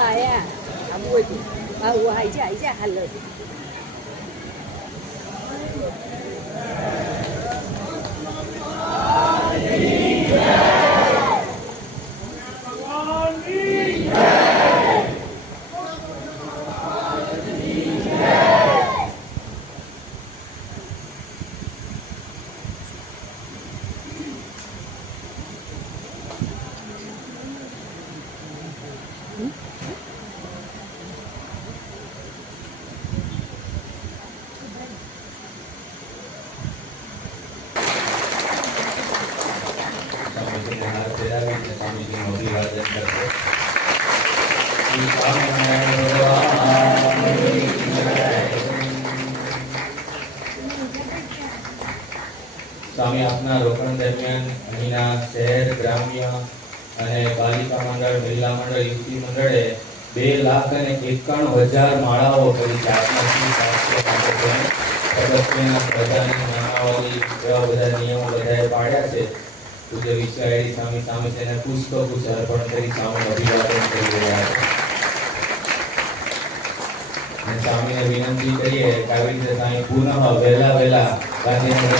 à vui hay chứ hành lực स्वामी अपना रोकण दरमियान अहीना शहर ग्राम्य અને પાલિકા મંડળ મહિલા મંડળ યુવતી મંડળે 2,91,000 માળાઓ કરી સદસ્યના પ્રજાની નામાવલી એવા બધા નિયમો બધાએ પાડ્યા છે. પૂજ્ય વિશ્વાયડી સ્વામી સામે તેને પુષ્પ અર્પણ કરી સ્વામી અભિવાદન કરી રહ્યા છે. અને સ્વામીને વિનંતી કરીએ કે આવી રીતે સ્વામી પુનઃ વહેલા ગાંધીનગર